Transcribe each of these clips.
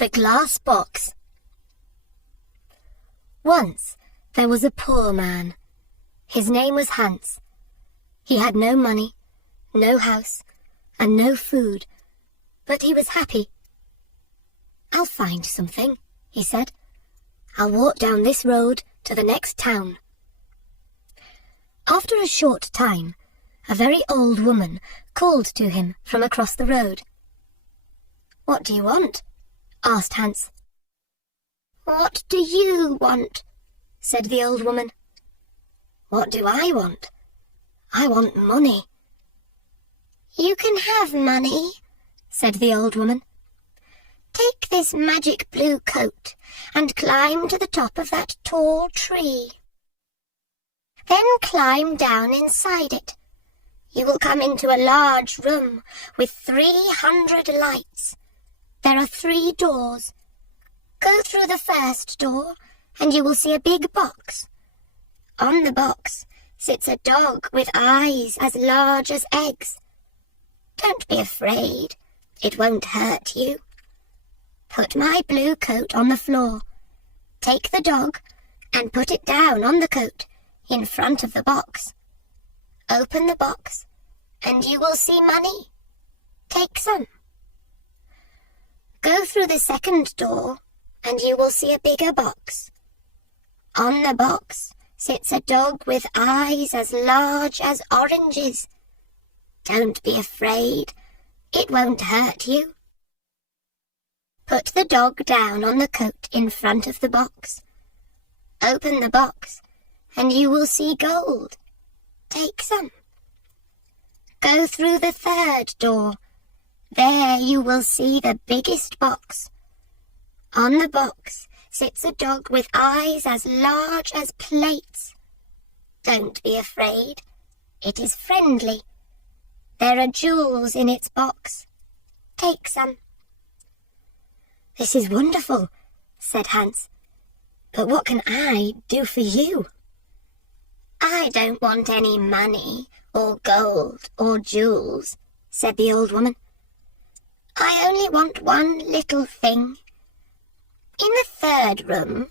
The Glass Box. Once there was a poor man. His name was Hans. He had no money, no house, and no food, but he was happy. "I'll find something," he said. "I'll walk down this road to the next town." After a short time, a very old woman called to him from across the road. "What do you want?" asked Hans. "What do you want?" said the old woman. "What do I want? I want money." "You can have money," said the old woman. "Take this magic blue coat and climb to the top of that tall tree. Then climb down inside it. You will come into a large room with 300 lights. There are 3 doors. Go through the first door and you will see a big box. On the box sits a dog with eyes as large as eggs. Don't be afraid, it won't hurt you. Put my blue coat on the floor. Take the dog and put it down on the coat in front of the box. Open the box and you will see money. Take some. Go through the second door and you will see a bigger box. On the box sits a dog with eyes as large as oranges. Don't be afraid, it won't hurt you. Put the dog down on the coat in front of the box. Open the box and you will see gold. Take some. Go through the third door. There you will see the biggest box. On the box sits a dog with eyes as large as plates. Don't be afraid, it is friendly. There are jewels in its box. Take some. "This is wonderful," said Hans. "But what can I do for you?" "I don't want any money or gold or jewels," said the old woman. "I only want one little thing. In the third room,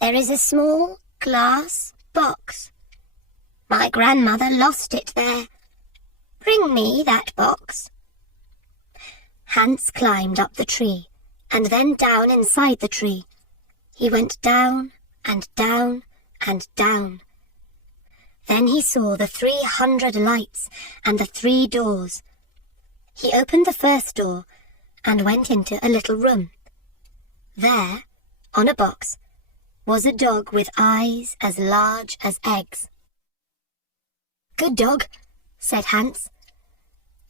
there is a small glass box. My grandmother lost it there. Bring me that box." Hans climbed up the tree and then down inside the tree. He went down and down and down. Then he saw the 300 lights and the 3 doors. He opened the first door and went into a little room. There, on a box, was a dog with eyes as large as eggs. "Good dog," said Hans.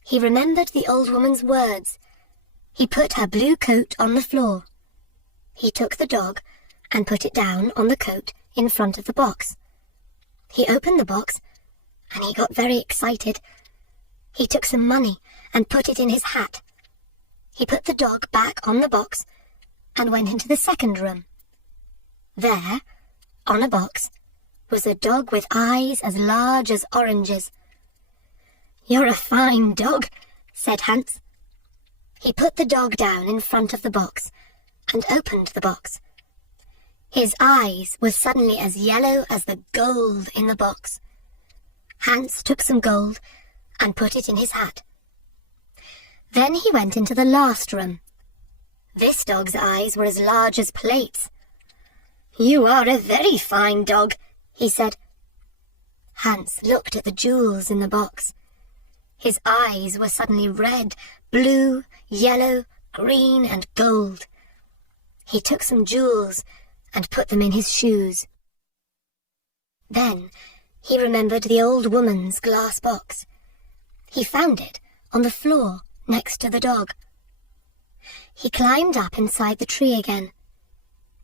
He remembered the old woman's words. He put her blue coat on the floor. He took the dog and put it down on the coat in front of the box. He opened the box and he got very excited. He took some money and put it in his hat. He put the dog back on the box and went into the second room. There, on a box, was a dog with eyes as large as oranges. "You're a fine dog," said Hans. He put the dog down in front of the box and opened the box. His eyes were suddenly as yellow as the gold in the box. Hans took some gold and put it in his hat. Then he went into the last room. This dog's eyes were as large as plates. "You are a very fine dog," he said. Hans looked at the jewels in the box. His eyes were suddenly red, blue, yellow, green, and gold. He took some jewels and put them in his shoes. Then he remembered the old woman's glass box. He found it on the floor next to the dog. He climbed up inside the tree again.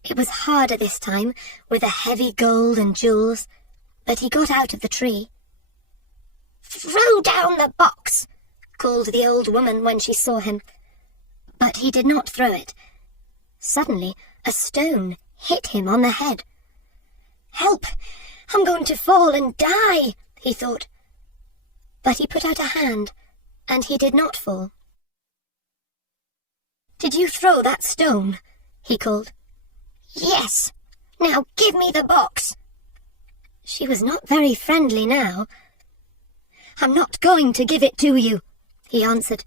It was harder this time, with the heavy gold and jewels, but he got out of the tree. "Throw down the box," called the old woman when she saw him. But he did not throw it. Suddenly, a stone hit him on the head. "Help! I'm going to fall and die," he thought. But he put out a hand, and he did not fall. "Did you throw that stone?" he called. "Yes! Now give me the box!" She was not very friendly now. "I'm not going to give it to you," he answered.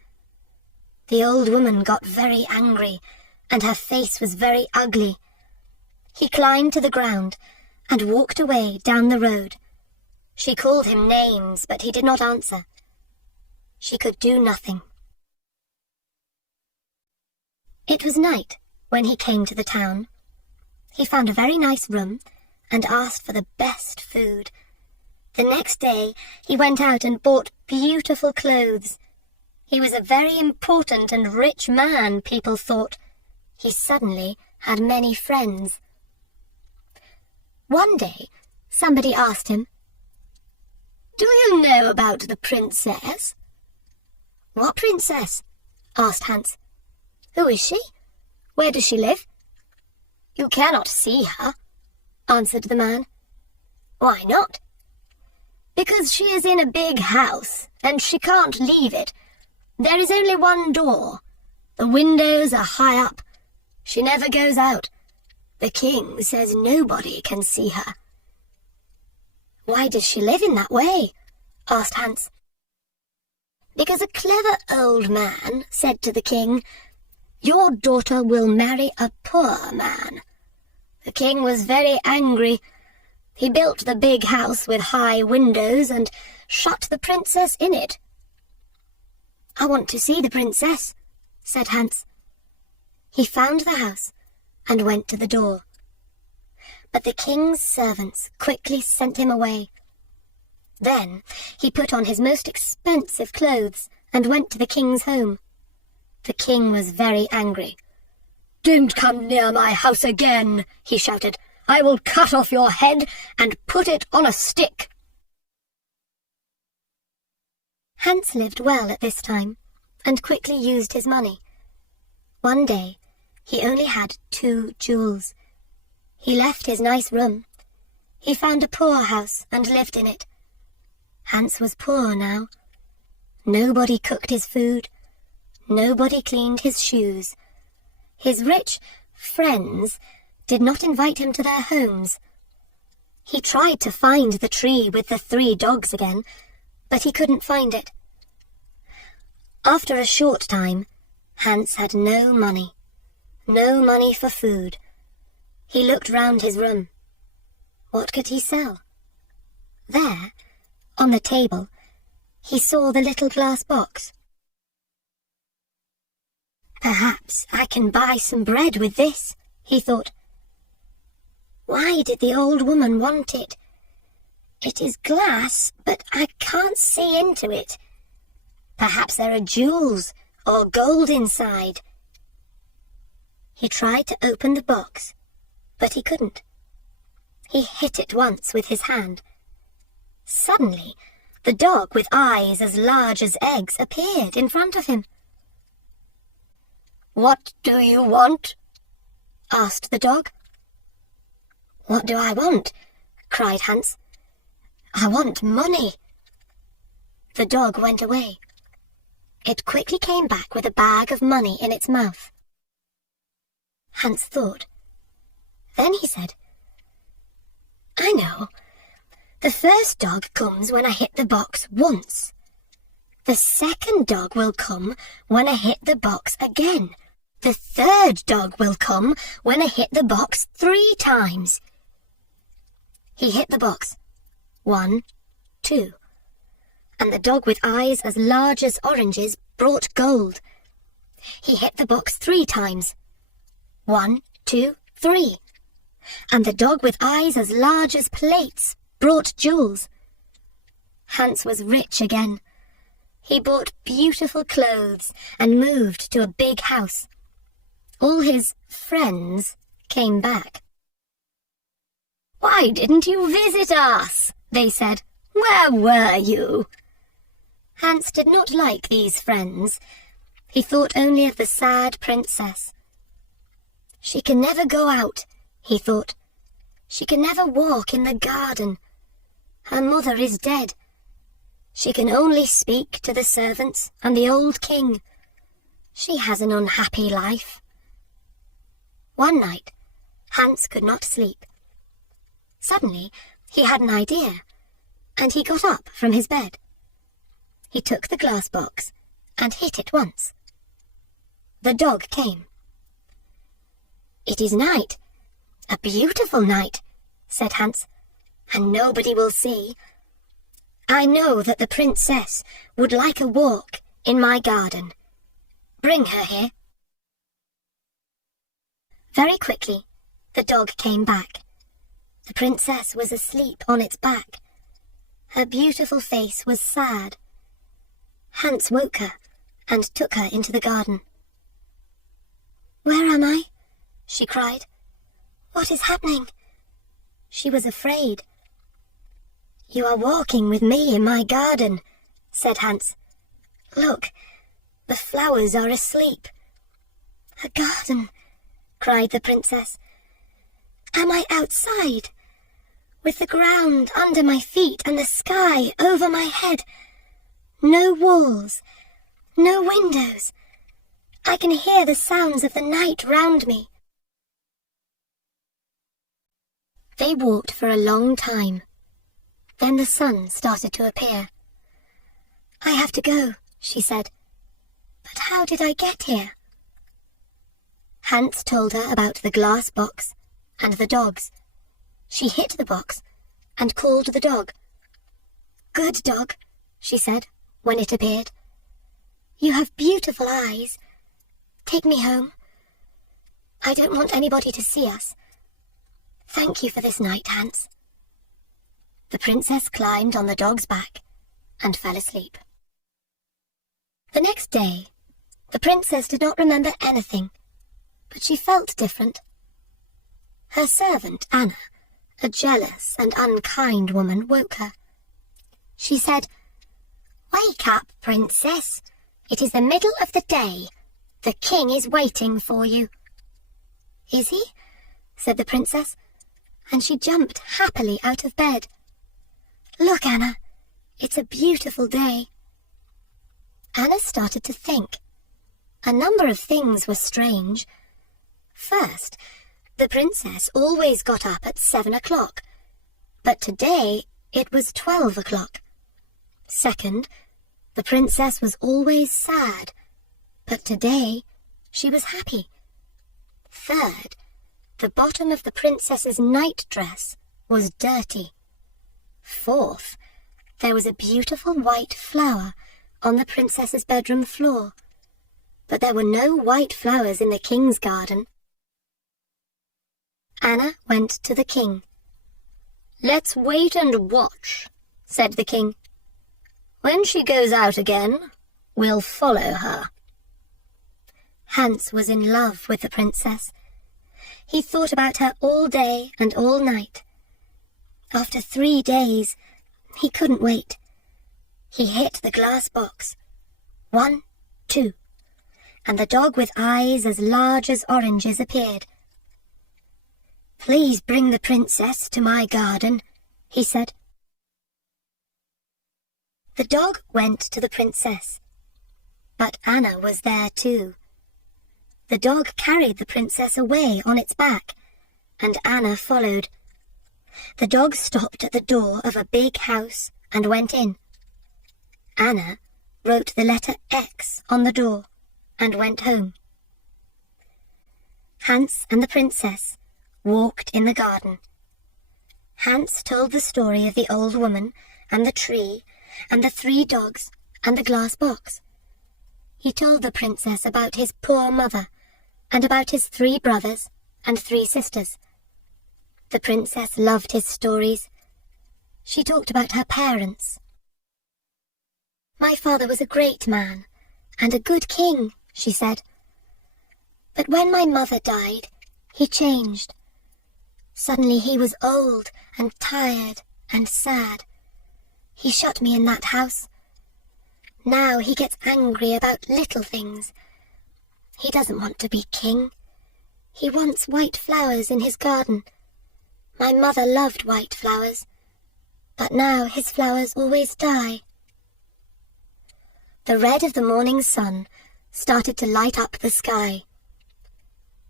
The old woman got very angry, and her face was very ugly. He climbed to the ground and walked away down the road. She called him names, but he did not answer. She could do nothing. It was night when he came to the town. He found a very nice room and asked for the best food. The next day he went out and bought beautiful clothes. He was a very important and rich man, people thought. He suddenly had many friends. One day somebody asked him, "Do you know about the princess?" "What princess?" asked Hans. "Who is she? Where does she live?" "You cannot see her," answered the man. "Why not?" "Because she is in a big house, and she can't leave it. There is only one door. The windows are high up. She never goes out. The king says nobody can see her." "Why does she live in that way?" asked Hans. "Because a clever old man said to the king, 'Your daughter will marry a poor man.' The king was very angry. He built the big house with high windows and shut the princess in it." "I want to see the princess," said Hans. He found the house and went to the door. But the king's servants quickly sent him away. Then he put on his most expensive clothes and went to the king's home. The king was very angry. "Don't come near my house again," he shouted. "I will cut off your head and put it on a stick." Hans lived well at this time and quickly used his money. One day he only had 2 jewels. He left his nice room. He found a poor house and lived in it. Hans was poor now. Nobody cooked his food. Nobody cleaned his shoes. His rich friends did not invite him to their homes. He tried to find the tree with the 3 dogs again, but he couldn't find it. After a short time, Hans had no money for food. He looked round his room. What could he sell? There, on the table, he saw the little glass box. "Perhaps I can buy some bread with this," he thought. "Why did the old woman want it? It is glass, but I can't see into it. Perhaps there are jewels or gold inside." He tried to open the box, but he couldn't. He hit it once with his hand. Suddenly, the dog with eyes as large as eggs appeared in front of him. "What do you want?" asked the dog. "What do I want?" cried Hans. "I want money." The dog went away. It quickly came back with a bag of money in its mouth. Hans thought. Then he said, "I know. The first dog comes when I hit the box once. The second dog will come when I hit the box again. The third dog will come when I hit the box 3 times. He hit the box. 1, 2. And the dog with eyes as large as oranges brought gold. He hit the box 3 times. 1, 2, 3. And the dog with eyes as large as plates brought jewels. Hans was rich again. He bought beautiful clothes and moved to a big house. All his friends came back. "Why didn't you visit us?" they said. "Where were you?" Hans did not like these friends. He thought only of the sad princess. "She can never go out," he thought. "She can never walk in the garden. Her mother is dead. She can only speak to the servants and the old king. She has an unhappy life." One night, Hans could not sleep. Suddenly, he had an idea, and he got up from his bed. He took the glass box and hit it once. The dog came. "It is night, a beautiful night," said Hans, "and nobody will see. I know that the princess would like a walk in my garden. Bring her here." Very quickly, the dog came back. The princess was asleep on its back. Her beautiful face was sad. Hans woke her and took her into the garden. "Where am I?" she cried. "What is happening?" She was afraid. "You are walking with me in my garden," said Hans. "Look, the flowers are asleep." "A garden," cried the princess. "Am I outside, with the ground under my feet and the sky over my head? No walls, no windows. I can hear the sounds of the night round me." They walked for a long time. Then the sun started to appear. "I have to go," she said. "But how did I get here?" Hans told her about the glass box and the dogs. She hit the box and called the dog. "Good dog," she said when it appeared. "You have beautiful eyes. Take me home. I don't want anybody to see us. Thank you for this night, Hans." The princess climbed on the dog's back and fell asleep. The next day, the princess did not remember anything, but she felt different. Her servant, Anna, a jealous and unkind woman, woke her. She said, "Wake up, princess. It is the middle of the day. The king is waiting for you." "Is he?" said the princess, and she jumped happily out of bed. "Look, Anna, it's a beautiful day." Anna started to think. A number of things were strange. First, the princess always got up at 7 o'clock, but today it was 12 o'clock. Second, the princess was always sad, but today she was happy. Third, the bottom of the princess's night dress was dirty. Fourth, there was a beautiful white flower on the princess's bedroom floor, but there were no white flowers in the king's garden. Anna went to the king. "Let's wait and watch," said the king. "When she goes out again, we'll follow her." Hans was in love with the princess. He thought about her all day and all night. After 3 days, he couldn't wait. He hit the glass box. 1, 2, and the dog with eyes as large as oranges appeared. "Please bring the princess to my garden," he said. The dog went to the princess, but Anna was there too. The dog carried the princess away on its back, and Anna followed. The dog stopped at the door of a big house and went in. Anna wrote the letter X on the door and went home. Hans and the princess walked in the garden. Hans told the story of the old woman and the tree and the 3 dogs and the glass box. He told the princess about his poor mother and about his 3 brothers and 3 sisters. The princess loved his stories. She talked about her parents. "My father was a great man and a good king," she said. "But when my mother died, he changed. Suddenly he was old and tired and sad. He shut me in that house. Now he gets angry about little things. He doesn't want to be king. He wants white flowers in his garden. My mother loved white flowers, but now his flowers always die." The red of the morning sun started to light up the sky.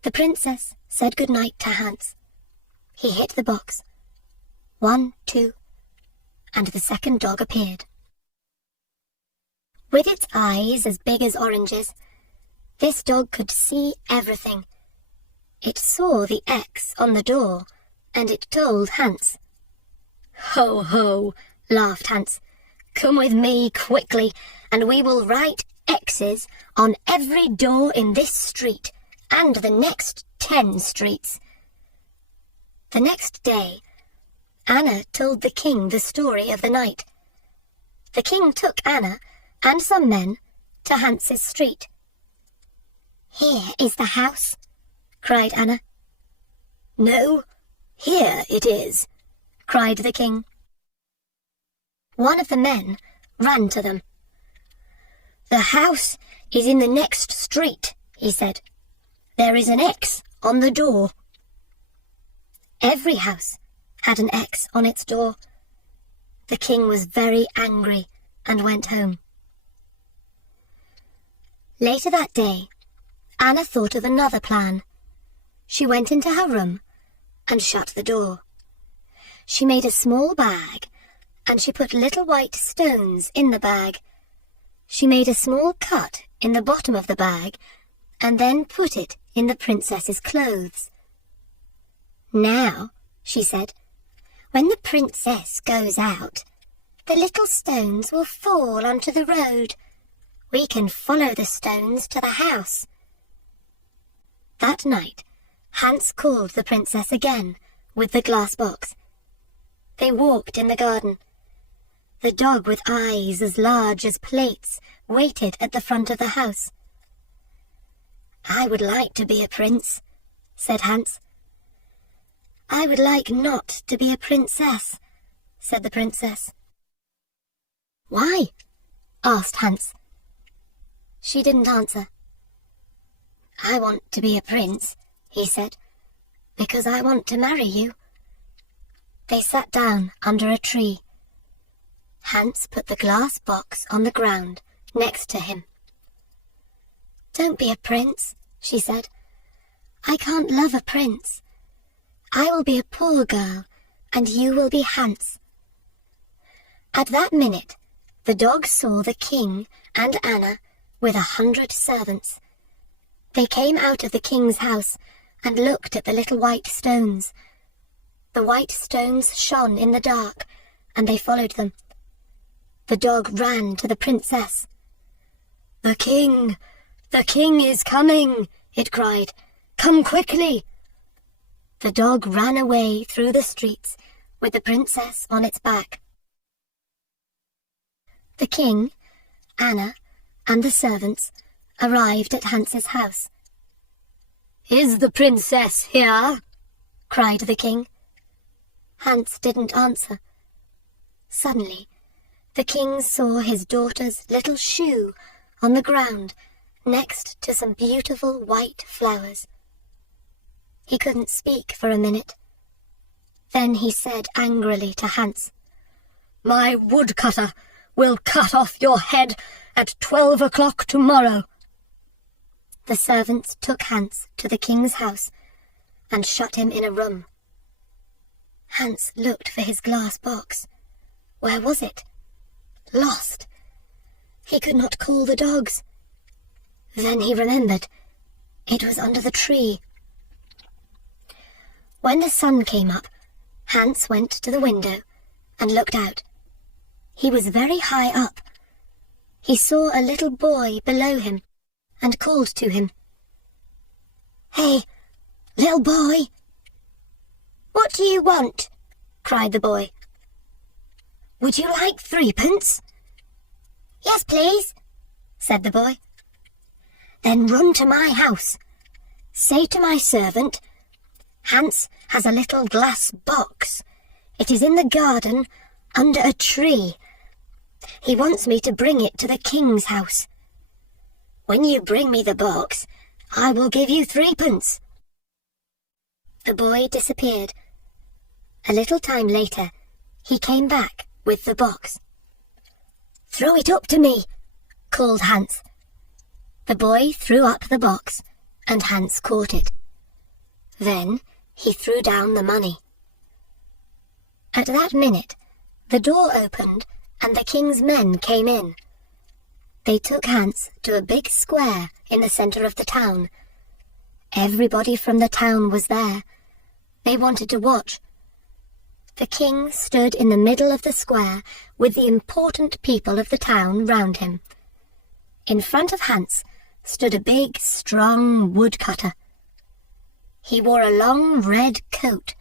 The princess said good night to Hans. He hit the box. 1, 2, and the second dog appeared. With its eyes as big as oranges, this dog could see everything. It saw the X on the door, and it told Hans. "Ho, ho," laughed Hans. "Come with me quickly, and we will write X's on every door in this street, and the next 10 streets. The next day, Anna told the king the story of the night. The king took Anna and some men to Hans's street. "Here is the house," cried Anna. "No, here it is," cried the king. One of the men ran to them. "The house is in the next street," he said. "There is an X on the door." Every house had an X on its door. The king was very angry and went home. Later that day, Anna thought of another plan. She went into her room and shut the door. She made a small bag, and she put little white stones in the bag. She made a small cut in the bottom of the bag, and then put it in the princess's clothes. "Now," she said, "when the princess goes out, the little stones will fall onto the road. We can follow the stones to the house." That night, Hans called the princess again with the glass box. They walked in the garden. The dog with eyes as large as plates waited at the front of the house. "I would like to be a prince," said Hans. "I would like not to be a princess," said the princess. "Why?" asked Hans. She didn't answer. "I want to be a prince," he said, "because I want to marry you." They sat down under a tree. Hans put the glass box on the ground next to him. "Don't be a prince," she said. "I can't love a prince. I will be a poor girl, and you will be Hans." At that minute, the dog saw the king and Anna with 100 servants. They came out of the king's house and looked at the little white stones. The white stones shone in the dark, and they followed them. The dog ran to the princess. The king is coming," it cried. "Come quickly." The dog ran away through the streets with the princess on its back. The king, Anna, and the servants arrived at Hans's house. "Is the princess here?" cried the king. Hans didn't answer. Suddenly, the king saw his daughter's little shoe on the ground next to some beautiful white flowers. He couldn't speak for a minute. Then he said angrily to Hans, "My woodcutter will cut off your head at 12 o'clock tomorrow." The servants took Hans to the king's house and shut him in a room. Hans looked for his glass box. Where was it? Lost. He could not call the dogs. Then he remembered. It was under the tree. When the sun came up, Hans went to the window and looked out. He was very high up. He saw a little boy below him and called to him. "Hey, little boy!" "What do you want?" cried the boy. "Would you like 3p?" "Yes, please," said the boy. "Then run to my house. Say to my servant, 'Hans has a little glass box. It is in the garden under a tree. He wants me to bring it to the king's house. When you bring me the box, I will give you 3p." The boy disappeared. A little time later, he came back with the box. "Throw it up to me," called Hans. The boy threw up the box, and Hans caught it. Then he threw down the money. At that minute, the door opened and the king's men came in. They took Hans to a big square in the centre of the town. Everybody from the town was there. They wanted to watch. The king stood in the middle of the square with the important people of the town round him. In front of Hans stood a big, strong woodcutter. He wore a long red coat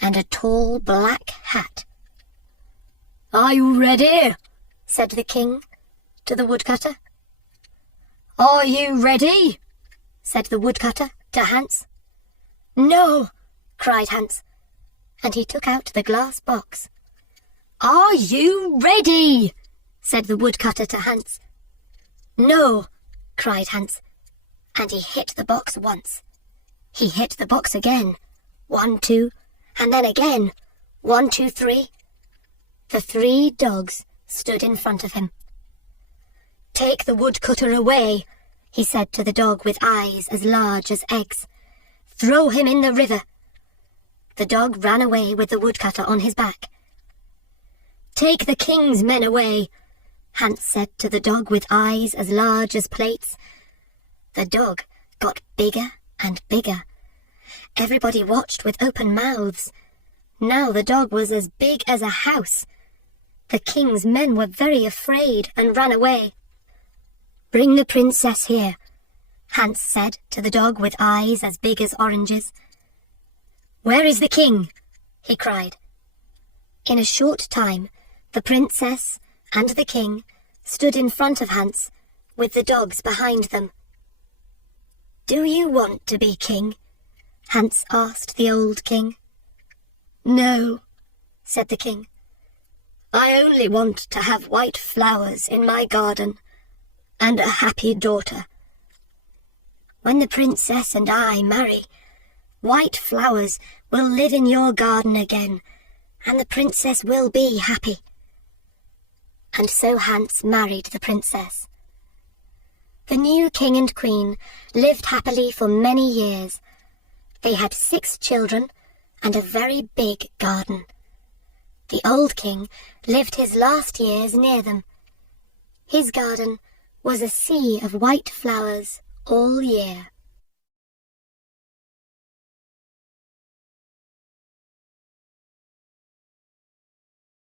and a tall black hat. "Are you ready?" said the king to the woodcutter. "Are you ready?" said the woodcutter to Hans. "No," cried Hans, and he took out the glass box. "Are you ready?" said the woodcutter to Hans. "No," cried Hans, and he hit the box once. He hit the box again. 1, 2, and then again. 1, 2, 3. The 3 dogs stood in front of him. "Take the woodcutter away," he said to the dog with eyes as large as eggs. "Throw him in the river." The dog ran away with the woodcutter on his back. "Take the king's men away," Hans said to the dog with eyes as large as plates. The dog got bigger and bigger. Everybody watched with open mouths. Now the dog was as big as a house. The king's men were very afraid and ran away. "Bring the princess here," Hans said to the dog with eyes as big as oranges. "Where is the king?" he cried. In a short time, the princess and the king stood in front of Hans, with the dogs behind them. "Do you want to be king?" Hans asked the old king. "No," said the king. "I only want to have white flowers in my garden and a happy daughter. When the princess and I marry, white flowers will live in your garden again, and the princess will be happy." And so Hans married the princess. The new king and queen lived happily for many years. They had 6 children and a very big garden. The old king lived his last years near them. His garden was a sea of white flowers all year.